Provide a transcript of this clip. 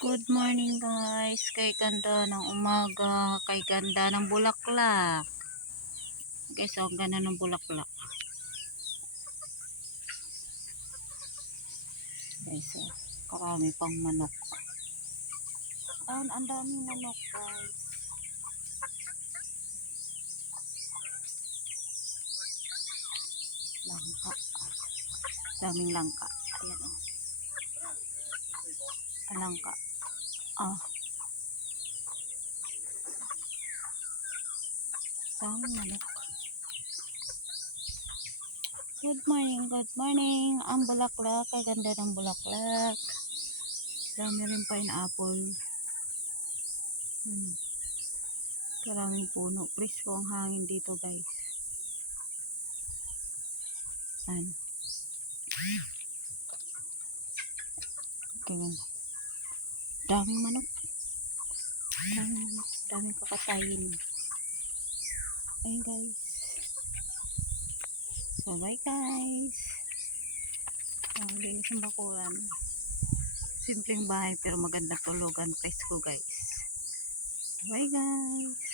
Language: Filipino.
Good morning guys, kay ganda ng umaga, kay ganda ng bulaklak. Guys, ang ganda ng bulaklak. Guys, karami pang manok. Ang daming manok guys. Langka. Daming langka. Ayan o. Langka. Ah. Daming manok. Good morning, good morning. Ang bulaklak, kay ganda ng bulaklak. Dami rin pineapple. Karaming puno. Presko ang hangin dito guys. Ayan. Okay. Daming manok. Daming kakatayin. Ayun guys. So bye guys. Linis ang bakuran. Simpleng bahay pero maganda tulugan. Presko guys. Bye guys.